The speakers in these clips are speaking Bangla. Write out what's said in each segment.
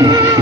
मेरी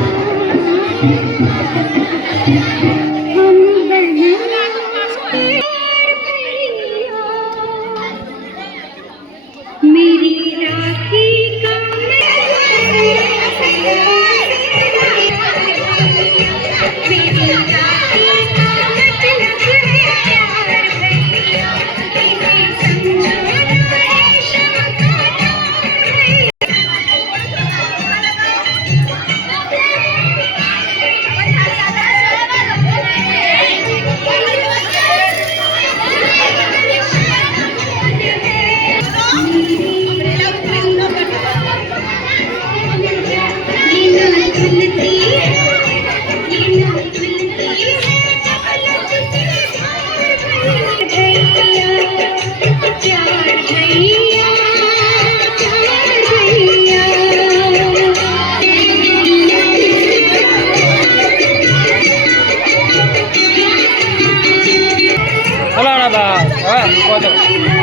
哎，关的。